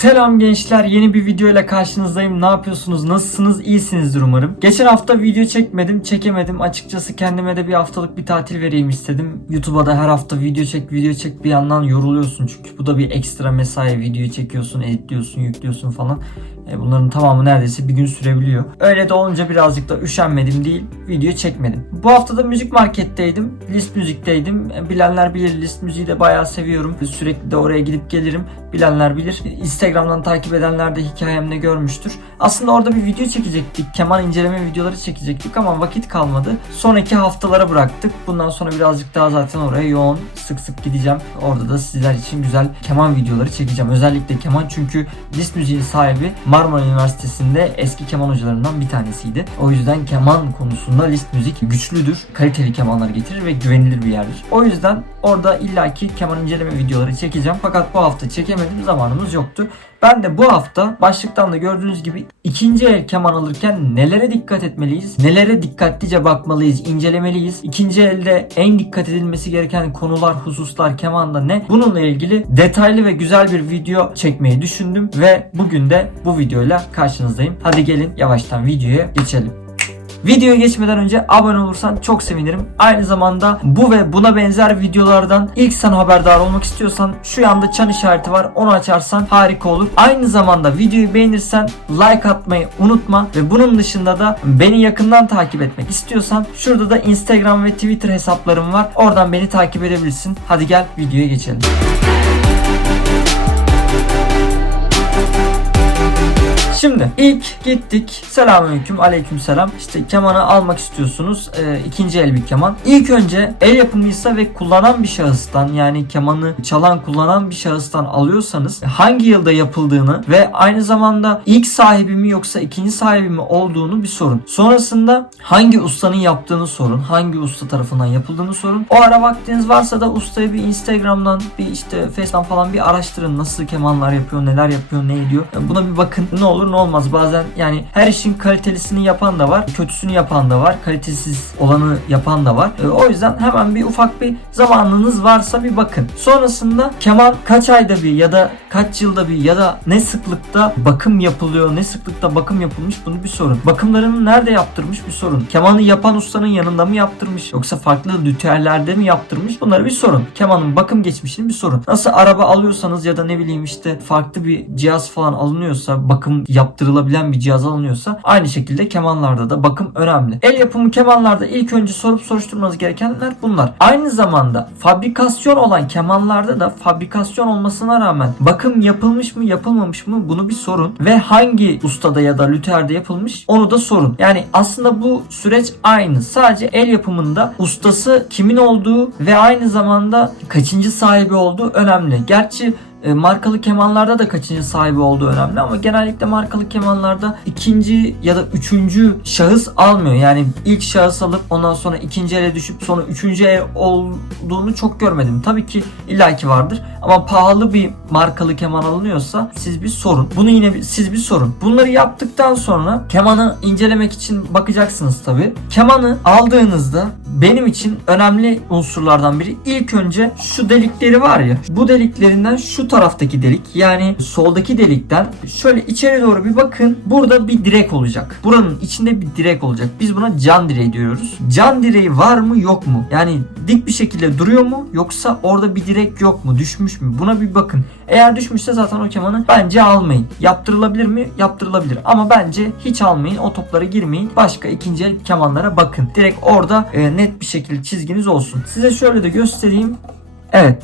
Selam gençler yeni bir video ile karşınızdayım. Ne yapıyorsunuz? Nasılsınız? İyisinizdir umarım. Geçen hafta video çekmedim, çekemedim. Açıkçası kendime de bir haftalık bir tatil vereyim istedim. YouTube'a da her hafta video çek, video çek bir yandan yoruluyorsun çünkü bu da bir ekstra mesai. Video çekiyorsun, editliyorsun, yüklüyorsun falan. E, bunların tamamı neredeyse bir gün sürebiliyor. Öyle de olunca birazcık da üşenmedim değil, video çekmedim. Bu hafta da müzik marketteydim. List müzikteydim. E, Bilenler bilir list müziği de bayağı seviyorum. Sürekli de oraya gidip gelirim. Bilenler bilir. Instagram'dan takip edenler de hikayemde görmüştür. Aslında orada bir video çekecektik. Keman inceleme videoları çekecektik ama vakit kalmadı. Sonraki haftalara bıraktık. Bundan sonra birazcık daha zaten oraya yoğun sık sık gideceğim. Orada da sizler için güzel keman videoları çekeceğim. Özellikle keman çünkü list müziğin sahibi Marmara Üniversitesi'nde eski keman hocalarından bir tanesiydi. O yüzden keman konusunda list müzik güçlüdür. Kaliteli kemanlar getirir ve güvenilir bir yerdir. O yüzden orada illaki keman inceleme videoları çekeceğim. Fakat bu hafta çekemedim. Zamanımız yoktu. Ben de bu hafta başlıktan da gördüğünüz gibi ikinci el keman alırken nelere dikkat etmeliyiz? Nelere dikkatlice bakmalıyız, incelemeliyiz? İkinci elde en dikkat edilmesi gereken konular, hususlar kemanda ne? Bununla ilgili detaylı ve güzel bir video çekmeyi düşündüm ve bugün de bu videoyla karşınızdayım. Hadi gelin yavaştan videoya geçelim. Videoya geçmeden önce abone olursan çok sevinirim. Aynı zamanda bu ve buna benzer videolardan ilk sen haberdar olmak istiyorsan şu yanda çan işareti var onu açarsan harika olur. Aynı zamanda videoyu beğenirsen like atmayı unutma ve bunun dışında da beni yakından takip etmek istiyorsan şurada da Instagram ve Twitter hesaplarım var. Oradan beni takip edebilirsin. Hadi gel videoya geçelim. Şimdi ilk gittik. Selamünaleyküm, aleykümselam. İşte kemanı almak istiyorsunuz. Ee, ikinci el bir keman. İlk önce el yapımıysa ve kullanan bir şahıstan yani kemanı çalan kullanan bir şahıstan alıyorsanız hangi yılda yapıldığını ve aynı zamanda ilk sahibi mi yoksa ikinci sahibi mi olduğunu bir sorun. Sonrasında hangi ustanın yaptığını sorun. Hangi usta tarafından yapıldığını sorun. O ara vaktiniz varsa da ustayı bir Instagram'dan bir işte Face'den falan bir araştırın. Nasıl kemanlar yapıyor, neler yapıyor, ne ediyor. Yani buna bir bakın. Ne olur ne olmaz. Bazen yani her işin kalitelisini yapan da var, kötüsünü yapan da var, kalitesiz olanı yapan da var. E, o yüzden hemen bir ufak bir zamanınız varsa bir bakın. Sonrasında keman kaç ayda bir ya da kaç yılda bir ya da ne sıklıkta bakım yapılıyor, ne sıklıkta bakım yapılmış bunu bir sorun. Bakımlarını nerede yaptırmış bir sorun. Kemanı yapan ustanın yanında mı yaptırmış yoksa farklı lütyerlerde mi yaptırmış bunları bir sorun. Kemanın bakım geçmişini bir sorun. Nasıl araba alıyorsanız ya da ne bileyim işte farklı bir cihaz falan alınıyorsa bakım yaptırılabilen bir cihaz alınıyorsa aynı şekilde kemanlarda da bakım önemli. El yapımı kemanlarda ilk önce sorup soruşturmanız gerekenler bunlar. Aynı zamanda fabrikasyon olan kemanlarda da fabrikasyon olmasına rağmen bakım yapılmış mı yapılmamış mı bunu bir sorun ve hangi ustada ya da lüterde yapılmış onu da sorun. Yani aslında bu süreç aynı. Sadece el yapımında ustası kimin olduğu ve aynı zamanda kaçıncı sahibi olduğu önemli. Gerçi e, markalı kemanlarda da kaçıncı sahibi olduğu önemli ama genellikle markalı kemanlarda ikinci ya da üçüncü şahıs almıyor. Yani ilk şahıs alıp ondan sonra ikinci ele düşüp sonra üçüncü el olduğunu çok görmedim. Tabii ki illaki vardır ama pahalı bir markalı keman alınıyorsa siz bir sorun. Bunu yine siz bir sorun. Bunları yaptıktan sonra kemanı incelemek için bakacaksınız tabii. Kemanı aldığınızda benim için önemli unsurlardan biri ilk önce şu delikleri var ya bu deliklerinden şu taraftaki delik yani soldaki delikten şöyle içeri doğru bir bakın. Burada bir direk olacak. Buranın içinde bir direk olacak. Biz buna can direği diyoruz. Can direği var mı yok mu? Yani dik bir şekilde duruyor mu yoksa orada bir direk yok mu? Düşmüş mü? Buna bir bakın. Eğer düşmüşse zaten o kemanı bence almayın. Yaptırılabilir mi? Yaptırılabilir. Ama bence hiç almayın. O toplara girmeyin. Başka ikinci el kemanlara bakın. Direkt orada e, net bir şekilde çizginiz olsun. Size şöyle de göstereyim. Evet.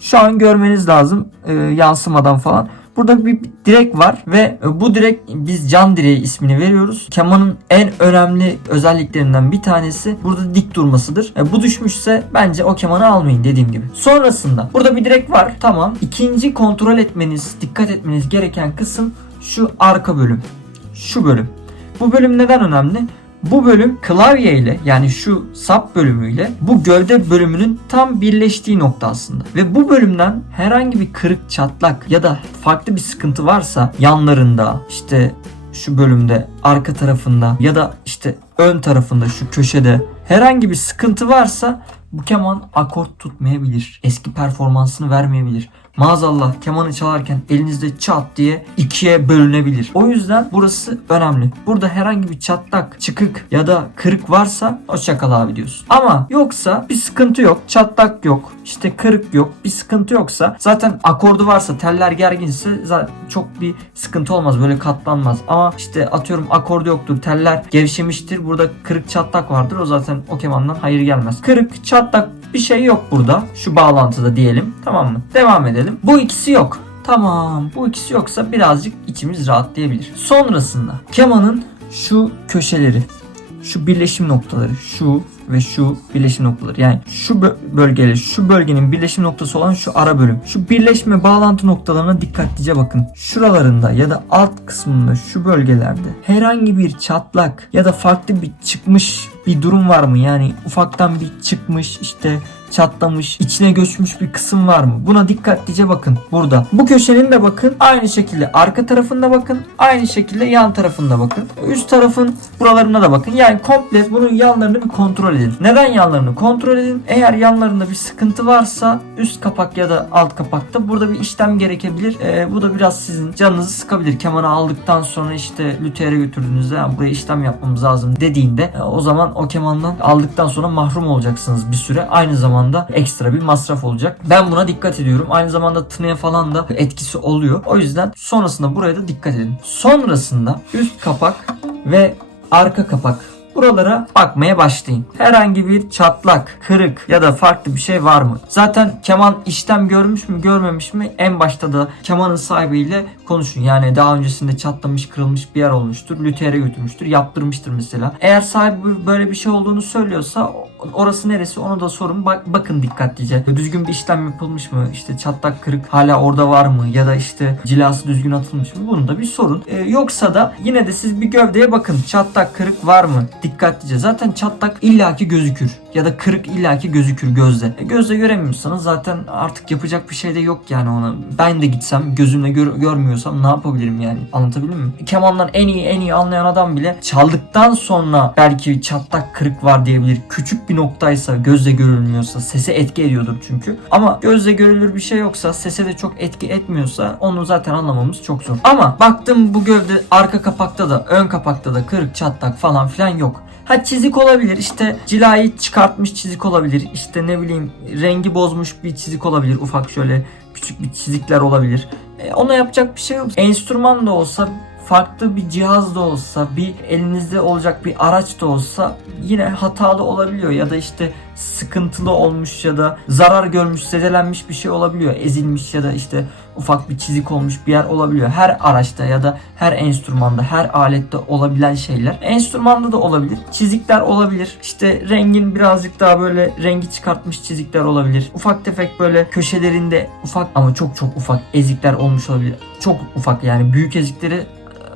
Şu an görmeniz lazım e, yansımadan falan. Burada bir direk var ve bu direk biz can direği ismini veriyoruz. Kemanın en önemli özelliklerinden bir tanesi burada dik durmasıdır. E, bu düşmüşse bence o kemanı almayın dediğim gibi. Sonrasında burada bir direk var. Tamam. İkinci kontrol etmeniz, dikkat etmeniz gereken kısım şu arka bölüm. Şu bölüm. Bu bölüm neden önemli? Bu bölüm klavye ile yani şu sap bölümüyle bu gövde bölümünün tam birleştiği nokta aslında. Ve bu bölümden herhangi bir kırık çatlak ya da farklı bir sıkıntı varsa yanlarında işte şu bölümde arka tarafında ya da işte ön tarafında şu köşede herhangi bir sıkıntı varsa bu keman akort tutmayabilir. Eski performansını vermeyebilir. Maazallah kemanı çalarken elinizde çat diye ikiye bölünebilir. O yüzden burası önemli. Burada herhangi bir çatlak, çıkık ya da kırık varsa hoşça kal abi diyorsun. Ama yoksa bir sıkıntı yok. Çatlak yok. işte kırık yok. Bir sıkıntı yoksa zaten akordu varsa teller gerginse zaten çok bir sıkıntı olmaz. Böyle katlanmaz. Ama işte atıyorum akordu yoktur. Teller gevşemiştir. Burada kırık çatlak vardır. O zaten o kemandan hayır gelmez. Kırık çatlak bir şey yok burada. Şu bağlantıda diyelim. Tamam mı? Devam edelim. Bu ikisi yok. Tamam bu ikisi yoksa birazcık içimiz rahatlayabilir. Sonrasında kemanın şu köşeleri, şu birleşim noktaları, şu ve şu birleşim noktaları. Yani şu bö- bölgeleri, şu bölgenin birleşim noktası olan şu ara bölüm. Şu birleşme bağlantı noktalarına dikkatlice bakın. Şuralarında ya da alt kısmında şu bölgelerde herhangi bir çatlak ya da farklı bir çıkmış bir durum var mı? Yani ufaktan bir çıkmış işte çatlamış, içine göçmüş bir kısım var mı? Buna dikkatlice bakın burada. Bu köşenin de bakın aynı şekilde arka tarafında bakın. Aynı şekilde yan tarafında bakın. Üst tarafın buralarına da bakın. Yani komple bunun yanlarını bir kontrol edin. Neden yanlarını kontrol edin? Eğer yanlarında bir sıkıntı varsa üst kapak ya da alt kapakta burada bir işlem gerekebilir. Ee, bu da biraz sizin canınızı sıkabilir. Kemanı aldıktan sonra işte lütere götürdüğünüzde "Ya buraya işlem yapmamız lazım dediğinde e, o zaman o kemandan aldıktan sonra mahrum olacaksınız bir süre. Aynı zamanda ekstra bir masraf olacak. Ben buna dikkat ediyorum. Aynı zamanda tınıya falan da etkisi oluyor. O yüzden sonrasında buraya da dikkat edin. Sonrasında üst kapak ve arka kapak Buralara bakmaya başlayın. Herhangi bir çatlak, kırık ya da farklı bir şey var mı? Zaten keman işlem görmüş mü görmemiş mi en başta da kemanın sahibiyle konuşun. Yani daha öncesinde çatlamış kırılmış bir yer olmuştur. Lütere götürmüştür. Yaptırmıştır mesela. Eğer sahibi böyle bir şey olduğunu söylüyorsa orası neresi onu da sorun. Bak, bakın dikkatlice. Düzgün bir işlem yapılmış mı? İşte çatlak kırık hala orada var mı? Ya da işte cilası düzgün atılmış mı? Bunu da bir sorun. Ee, yoksa da yine de siz bir gövdeye bakın. Çatlak kırık var mı? Dikkatlice. Zaten çatlak illaki gözükür. Ya da kırık illaki gözükür gözle. E, gözle göremiyorsanız zaten artık yapacak bir şey de yok yani ona. Ben de gitsem gözümle gör- görmüyorsam ne yapabilirim yani? Anlatabildim mi? Kemandan en iyi en iyi anlayan adam bile çaldıktan sonra belki çatlak kırık var diyebilir. Küçük bir noktaysa gözle görülmüyorsa sese etki ediyordur çünkü. Ama gözle görülür bir şey yoksa sese de çok etki etmiyorsa onu zaten anlamamız çok zor. Ama baktım bu gövde arka kapakta da ön kapakta da kırık çatlak falan filan yok. Ha çizik olabilir işte cilayı çıkartmış çizik olabilir işte ne bileyim rengi bozmuş bir çizik olabilir ufak şöyle küçük bir çizikler olabilir. E, ona yapacak bir şey yok. Enstrüman da olsa farklı bir cihaz da olsa bir elinizde olacak bir araç da olsa yine hatalı olabiliyor ya da işte sıkıntılı olmuş ya da zarar görmüş zedelenmiş bir şey olabiliyor ezilmiş ya da işte ufak bir çizik olmuş bir yer olabiliyor. Her araçta ya da her enstrümanda, her alette olabilen şeyler. Enstrümanda da olabilir. Çizikler olabilir. İşte rengin birazcık daha böyle rengi çıkartmış çizikler olabilir. Ufak tefek böyle köşelerinde ufak ama çok çok ufak ezikler olmuş olabilir. Çok ufak yani büyük ezikleri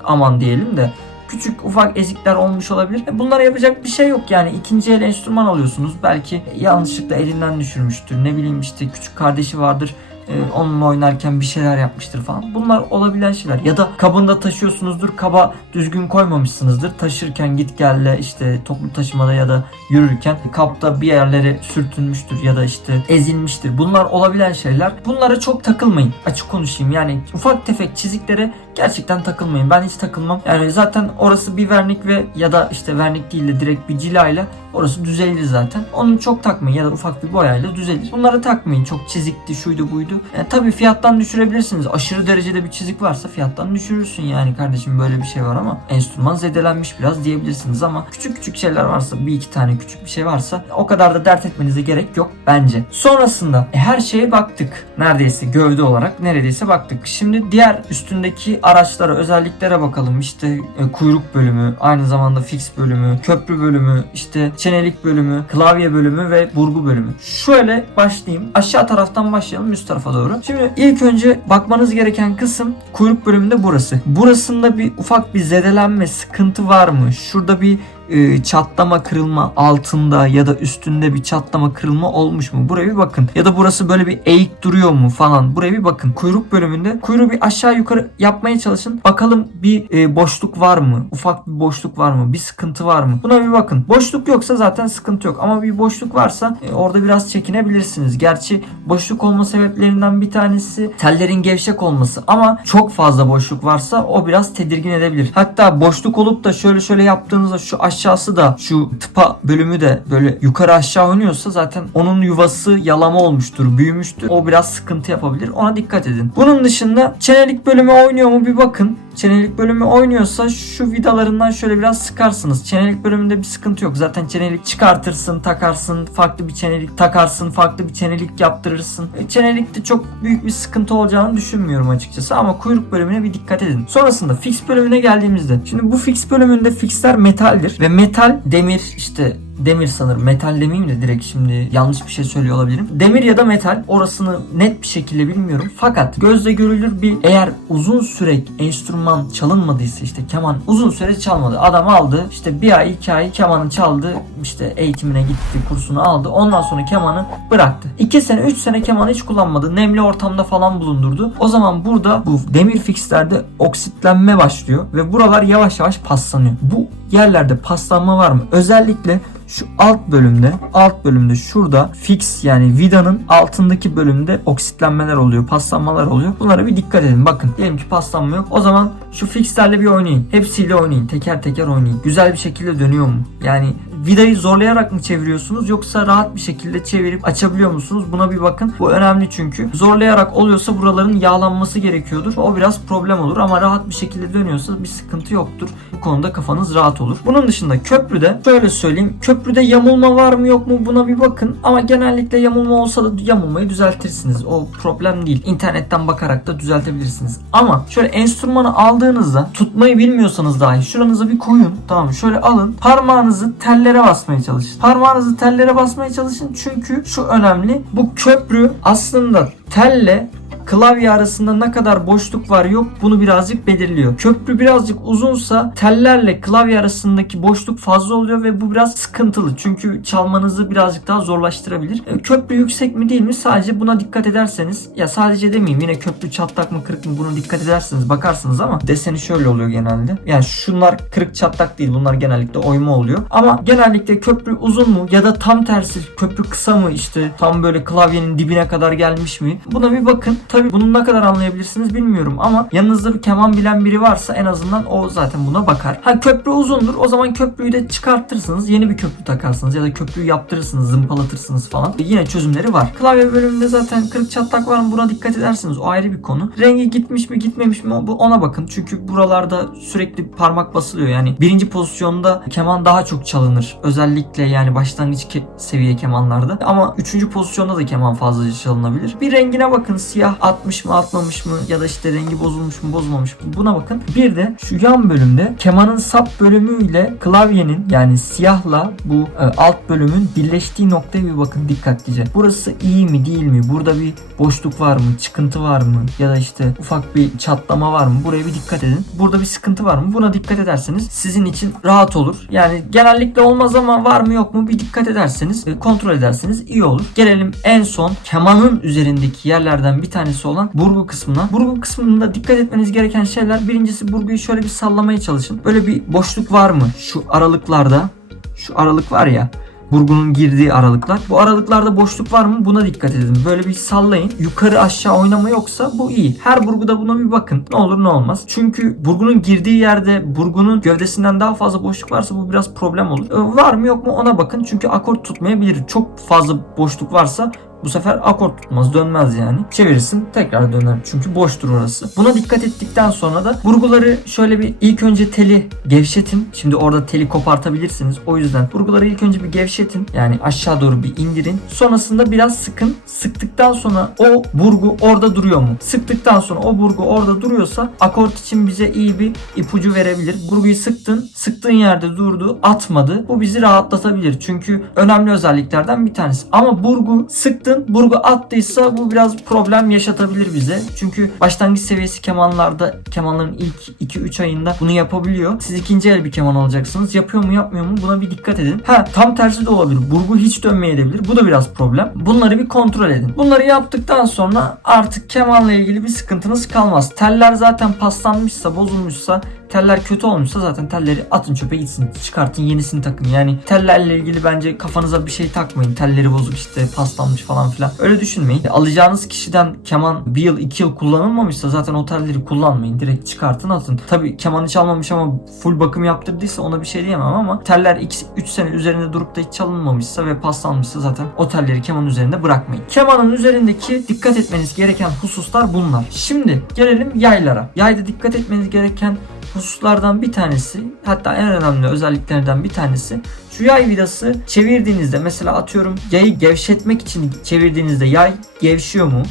aman diyelim de küçük ufak ezikler olmuş olabilir. E, Bunlara yapacak bir şey yok yani. ikinci el enstrüman alıyorsunuz. Belki yanlışlıkla elinden düşürmüştür. Ne bileyim işte küçük kardeşi vardır. E, onunla oynarken bir şeyler yapmıştır falan. Bunlar olabilen şeyler. Ya da kabında taşıyorsunuzdur. Kaba düzgün koymamışsınızdır. Taşırken git gelle işte toplu taşımada ya da yürürken kapta bir yerlere sürtünmüştür ya da işte ezilmiştir. Bunlar olabilen şeyler. Bunlara çok takılmayın. Açık konuşayım. Yani ufak tefek çiziklere gerçekten takılmayın. Ben hiç takılmam. Yani zaten orası bir vernik ve ya da işte vernik değil de direkt bir cilayla orası düzelir zaten. Onu çok takmayın ya da ufak bir boyayla düzelir. Bunları takmayın. Çok çizikti, şuydu, buydu. Yani tabii fiyattan düşürebilirsiniz. Aşırı derecede bir çizik varsa fiyattan düşürürsün yani kardeşim böyle bir şey var ama enstrüman zedelenmiş biraz diyebilirsiniz ama küçük küçük şeyler varsa bir iki tane küçük bir şey varsa o kadar da dert etmenize gerek yok bence. Sonrasında e, her şeye baktık. Neredeyse gövde olarak neredeyse baktık. Şimdi diğer üstündeki araçlara, özelliklere bakalım. İşte e, kuyruk bölümü, aynı zamanda fix bölümü, köprü bölümü, işte çenelik bölümü, klavye bölümü ve burgu bölümü. Şöyle başlayayım. Aşağı taraftan başlayalım üst tarafa doğru. Şimdi ilk önce bakmanız gereken kısım kuyruk bölümünde burası. Burasında bir ufak bir zedelenme, sıkıntı var mı? Şurada bir e, çatlama kırılma altında ya da üstünde bir çatlama kırılma olmuş mu? Buraya bir bakın. Ya da burası böyle bir eğik duruyor mu falan. Buraya bir bakın. Kuyruk bölümünde kuyruğu bir aşağı yukarı yapmaya çalışın. Bakalım bir e, boşluk var mı? Ufak bir boşluk var mı? Bir sıkıntı var mı? Buna bir bakın. Boşluk yoksa zaten sıkıntı yok. Ama bir boşluk varsa e, orada biraz çekinebilirsiniz. Gerçi boşluk olma sebeplerinden bir tanesi tellerin gevşek olması. Ama çok fazla boşluk varsa o biraz tedirgin edebilir. Hatta boşluk olup da şöyle şöyle yaptığınızda şu aşağısı da şu tıpa bölümü de böyle yukarı aşağı oynuyorsa zaten onun yuvası yalama olmuştur, büyümüştür. O biraz sıkıntı yapabilir. Ona dikkat edin. Bunun dışında çenelik bölümü oynuyor mu bir bakın. Çenelik bölümü oynuyorsa şu vidalarından şöyle biraz sıkarsınız. Çenelik bölümünde bir sıkıntı yok. Zaten çenelik çıkartırsın, takarsın, farklı bir çenelik takarsın, farklı bir çenelik yaptırırsın. E, Çenelikte çok büyük bir sıkıntı olacağını düşünmüyorum açıkçası ama kuyruk bölümüne bir dikkat edin. Sonrasında fix bölümüne geldiğimizde. Şimdi bu fix bölümünde fixler metaldir ve metal demir işte demir sanırım. Metal demeyeyim de direkt şimdi yanlış bir şey söylüyor olabilirim. Demir ya da metal orasını net bir şekilde bilmiyorum. Fakat gözle görülür bir eğer uzun süre enstrüman çalınmadıysa işte keman uzun süre çalmadı. Adam aldı işte bir ay iki ay kemanı çaldı işte eğitimine gitti kursunu aldı. Ondan sonra kemanı bıraktı. 2 sene 3 sene kemanı hiç kullanmadı. Nemli ortamda falan bulundurdu. O zaman burada bu demir fixlerde oksitlenme başlıyor ve buralar yavaş yavaş paslanıyor. Bu yerlerde paslanma var mı? Özellikle şu alt bölümde alt bölümde şurada fix yani vidanın altındaki bölümde oksitlenmeler oluyor paslanmalar oluyor. Bunlara bir dikkat edin. Bakın diyelim ki paslanma yok. O zaman şu fixlerle bir oynayın. Hepsiyle oynayın. Teker teker oynayın. Güzel bir şekilde dönüyor mu? Yani vidayı zorlayarak mı çeviriyorsunuz yoksa rahat bir şekilde çevirip açabiliyor musunuz? Buna bir bakın. Bu önemli çünkü. Zorlayarak oluyorsa buraların yağlanması gerekiyordur. O biraz problem olur ama rahat bir şekilde dönüyorsa bir sıkıntı yoktur. Bu konuda kafanız rahat olur. Bunun dışında köprüde şöyle söyleyeyim köprüde yamulma var mı yok mu buna bir bakın. Ama genellikle yamulma olsa da yamulmayı düzeltirsiniz. O problem değil. İnternetten bakarak da düzeltebilirsiniz. Ama şöyle enstrümanı aldığınızda tutmayı bilmiyorsanız dahi şuranıza bir koyun. Tamam şöyle alın. Parmağınızı tellere basmaya çalışın. Parmağınızı tellere basmaya çalışın çünkü şu önemli. Bu köprü aslında telle klavye arasında ne kadar boşluk var yok bunu birazcık belirliyor. Köprü birazcık uzunsa tellerle klavye arasındaki boşluk fazla oluyor ve bu biraz sıkıntılı. Çünkü çalmanızı birazcık daha zorlaştırabilir. E, Köprü yüksek mi değil mi sadece buna dikkat ederseniz ya sadece demeyeyim yine köprü çatlak mı kırık mı buna dikkat ederseniz bakarsınız ama deseni şöyle oluyor genelde. Yani şunlar kırık çatlak değil bunlar genellikle oyma oluyor. Ama genellikle köprü uzun mu ya da tam tersi köprü kısa mı işte tam böyle klavyenin dibine kadar gelmiş mi? Buna bir bakın. Tabi bunu ne kadar anlayabilirsiniz bilmiyorum ama yanınızda bir keman bilen biri varsa en azından o zaten buna bakar. Ha köprü uzundur o zaman köprüyü de çıkartırsınız yeni bir köprü takarsınız ya da köprüyü yaptırırsınız zımpalatırsınız falan. Yine çözümleri var. Klavye bölümünde zaten kırık çatlak var mı buna dikkat edersiniz o ayrı bir konu. Rengi gitmiş mi gitmemiş mi bu ona bakın çünkü buralarda sürekli parmak basılıyor yani birinci pozisyonda keman daha çok çalınır. Özellikle yani başlangıç ke- seviye kemanlarda ama üçüncü pozisyonda da keman fazlaca çalınabilir. Bir rengine bakın siyah atmış mı atmamış mı ya da işte rengi bozulmuş mu bozulmamış mı buna bakın. Bir de şu yan bölümde kemanın sap bölümüyle klavyenin yani siyahla bu e, alt bölümün birleştiği noktaya bir bakın dikkatlice. Burası iyi mi değil mi? Burada bir boşluk var mı? Çıkıntı var mı? Ya da işte ufak bir çatlama var mı? Buraya bir dikkat edin. Burada bir sıkıntı var mı? Buna dikkat ederseniz sizin için rahat olur. Yani genellikle olmaz ama var mı yok mu bir dikkat ederseniz e, kontrol ederseniz iyi olur. Gelelim en son kemanın üzerindeki yerlerden bir tanesi olan burgu kısmına. Burgu kısmında dikkat etmeniz gereken şeyler birincisi burguyu şöyle bir sallamaya çalışın. Böyle bir boşluk var mı? Şu aralıklarda şu aralık var ya burgunun girdiği aralıklar. Bu aralıklarda boşluk var mı? Buna dikkat edin. Böyle bir sallayın. Yukarı aşağı oynama yoksa bu iyi. Her burguda buna bir bakın. Ne olur ne olmaz. Çünkü burgunun girdiği yerde burgunun gövdesinden daha fazla boşluk varsa bu biraz problem olur. Var mı yok mu ona bakın. Çünkü akort tutmayabilir. Çok fazla boşluk varsa bu sefer akort tutmaz dönmez yani. Çevirirsin tekrar döner çünkü boştur orası. Buna dikkat ettikten sonra da burguları şöyle bir ilk önce teli gevşetin. Şimdi orada teli kopartabilirsiniz. O yüzden burguları ilk önce bir gevşetin. Yani aşağı doğru bir indirin. Sonrasında biraz sıkın. Sıktıktan sonra o burgu orada duruyor mu? Sıktıktan sonra o burgu orada duruyorsa akort için bize iyi bir ipucu verebilir. Burguyu sıktın. Sıktığın yerde durdu. Atmadı. Bu bizi rahatlatabilir. Çünkü önemli özelliklerden bir tanesi. Ama burgu sıktın sıktın burgu attıysa bu biraz problem yaşatabilir bize. Çünkü başlangıç seviyesi kemanlarda kemanların ilk 2-3 ayında bunu yapabiliyor. Siz ikinci el bir keman alacaksınız. Yapıyor mu yapmıyor mu buna bir dikkat edin. Ha tam tersi de olabilir. Burgu hiç dönmeyebilir. Bu da biraz problem. Bunları bir kontrol edin. Bunları yaptıktan sonra artık kemanla ilgili bir sıkıntınız kalmaz. Teller zaten paslanmışsa, bozulmuşsa teller kötü olmuşsa zaten telleri atın çöpe gitsin. Çıkartın yenisini takın. Yani tellerle ilgili bence kafanıza bir şey takmayın. Telleri bozuk işte paslanmış falan filan. Öyle düşünmeyin. Alacağınız kişiden keman bir yıl iki yıl kullanılmamışsa zaten o telleri kullanmayın. Direkt çıkartın atın. Tabi keman hiç almamış ama full bakım yaptırdıysa ona bir şey diyemem ama teller 3 sene üzerinde durup da hiç çalınmamışsa ve paslanmışsa zaten o telleri kemanın üzerinde bırakmayın. Kemanın üzerindeki dikkat etmeniz gereken hususlar bunlar. Şimdi gelelim yaylara. Yayda dikkat etmeniz gereken hususlardan bir tanesi hatta en önemli özelliklerden bir tanesi şu yay vidası çevirdiğinizde mesela atıyorum yayı gevşetmek için çevirdiğinizde yay gevşiyor mu?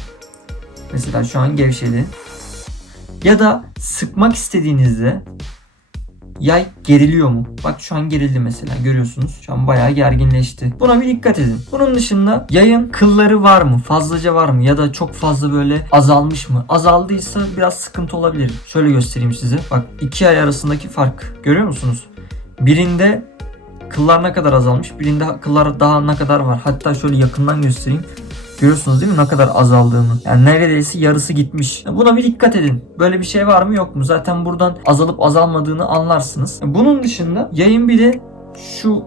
Mesela şu an gevşedi. Ya da sıkmak istediğinizde yay geriliyor mu? Bak şu an gerildi mesela görüyorsunuz. Şu an bayağı gerginleşti. Buna bir dikkat edin. Bunun dışında yayın kılları var mı? Fazlaca var mı? Ya da çok fazla böyle azalmış mı? Azaldıysa biraz sıkıntı olabilir. Şöyle göstereyim size. Bak iki ay arasındaki fark görüyor musunuz? Birinde kıllar ne kadar azalmış? Birinde kıllar daha ne kadar var? Hatta şöyle yakından göstereyim. Görüyorsunuz değil mi ne kadar azaldığını. Yani neredeyse yarısı gitmiş. Buna bir dikkat edin. Böyle bir şey var mı yok mu? Zaten buradan azalıp azalmadığını anlarsınız. Bunun dışında yayın bir de şu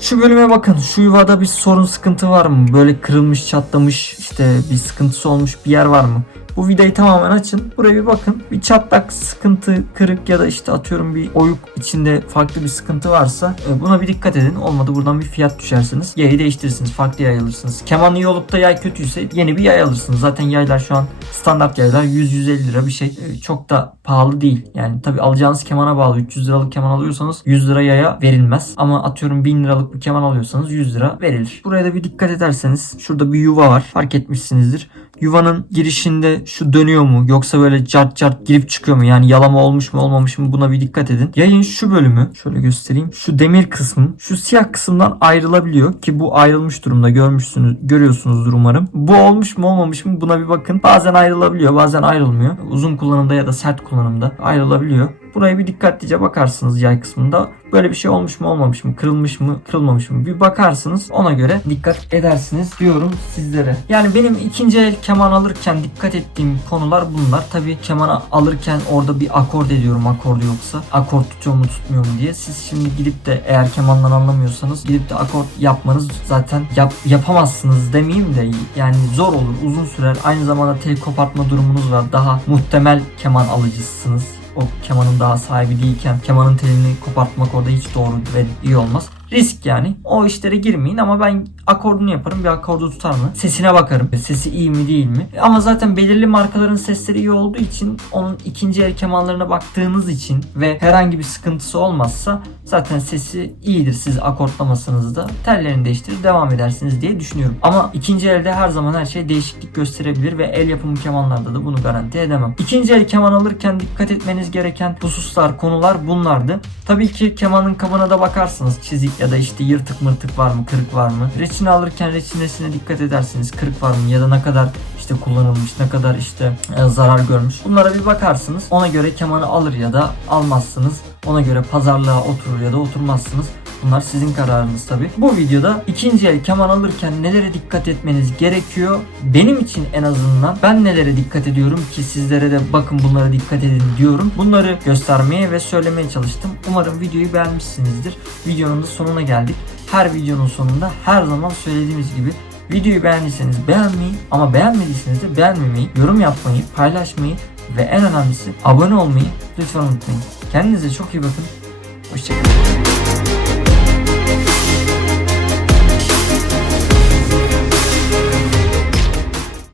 şu bölüme bakın. Şu yuvada bir sorun sıkıntı var mı? Böyle kırılmış, çatlamış, işte bir sıkıntısı olmuş bir yer var mı? Bu vidayı tamamen açın. Buraya bir bakın. Bir çatlak, sıkıntı, kırık ya da işte atıyorum bir oyuk içinde farklı bir sıkıntı varsa e, buna bir dikkat edin. Olmadı buradan bir fiyat düşersiniz. Yayı değiştirirsiniz. Farklı yay alırsınız. Keman iyi olup da yay kötüyse yeni bir yay alırsınız. Zaten yaylar şu an standart yaylar 100-150 lira bir şey. E, Çok da pahalı değil. Yani tabi alacağınız kemana bağlı. 300 liralık keman alıyorsanız 100 lira yaya verilmez. Ama atıyorum 1000 liralık bir keman alıyorsanız 100 lira verilir. Buraya da bir dikkat ederseniz şurada bir yuva var. Fark etmişsinizdir. Yuvanın girişinde şu dönüyor mu yoksa böyle cart cart girip çıkıyor mu? Yani yalama olmuş mu olmamış mı buna bir dikkat edin. Yayın şu bölümü şöyle göstereyim. Şu demir kısmı şu siyah kısımdan ayrılabiliyor ki bu ayrılmış durumda görmüşsünüz görüyorsunuzdur umarım. Bu olmuş mu olmamış mı buna bir bakın. Bazen ayrılabiliyor bazen ayrılmıyor. Uzun kullanımda ya da sert kullanımda ayrılabiliyor. Buraya bir dikkatlice bakarsınız yay kısmında. Böyle bir şey olmuş mu olmamış mı, kırılmış mı, kırılmamış mı bir bakarsınız. Ona göre dikkat edersiniz diyorum sizlere. Yani benim ikinci el keman alırken dikkat ettiğim konular bunlar. Tabii kemanı alırken orada bir akord ediyorum akordu yoksa. Akord tutuyor mu tutmuyor mu diye. Siz şimdi gidip de eğer kemandan anlamıyorsanız gidip de akord yapmanız zaten yap, yapamazsınız demeyeyim de yani zor olur, uzun sürer. Aynı zamanda tel kopartma durumunuz var. Daha muhtemel keman alıcısınız o kemanın daha sahibi değilken kemanın telini kopartmak orada hiç doğru ve iyi olmaz. Risk yani. O işlere girmeyin ama ben akordunu yaparım. Bir akordu tutar mı? Sesine bakarım. Sesi iyi mi değil mi? Ama zaten belirli markaların sesleri iyi olduğu için onun ikinci el kemanlarına baktığınız için ve herhangi bir sıkıntısı olmazsa zaten sesi iyidir siz akortlamasanız da tellerini değiştirir devam edersiniz diye düşünüyorum. Ama ikinci elde her zaman her şey değişiklik gösterebilir ve el yapımı kemanlarda da bunu garanti edemem. İkinci el keman alırken dikkat etmeniz gereken hususlar, konular bunlardı. Tabii ki kemanın kabına da bakarsınız. Çizik ya da işte yırtık mırtık var mı, kırık var mı? Reçine alırken reçinesine dikkat edersiniz. Kırık var mı ya da ne kadar işte kullanılmış, ne kadar işte e, zarar görmüş. Bunlara bir bakarsınız. Ona göre kemanı alır ya da almazsınız. Ona göre pazarlığa oturur ya da oturmazsınız. Bunlar sizin kararınız tabi. Bu videoda ikinci el keman alırken nelere dikkat etmeniz gerekiyor? Benim için en azından ben nelere dikkat ediyorum ki sizlere de bakın bunlara dikkat edin diyorum. Bunları göstermeye ve söylemeye çalıştım. Umarım videoyu beğenmişsinizdir. Videonun da sonuna geldik. Her videonun sonunda her zaman söylediğimiz gibi videoyu beğendiyseniz beğenmeyi ama beğenmediyseniz de beğenmemeyi, yorum yapmayı, paylaşmayı ve en önemlisi abone olmayı lütfen unutmayın. Kendinize çok iyi bakın. Hoşçakalın.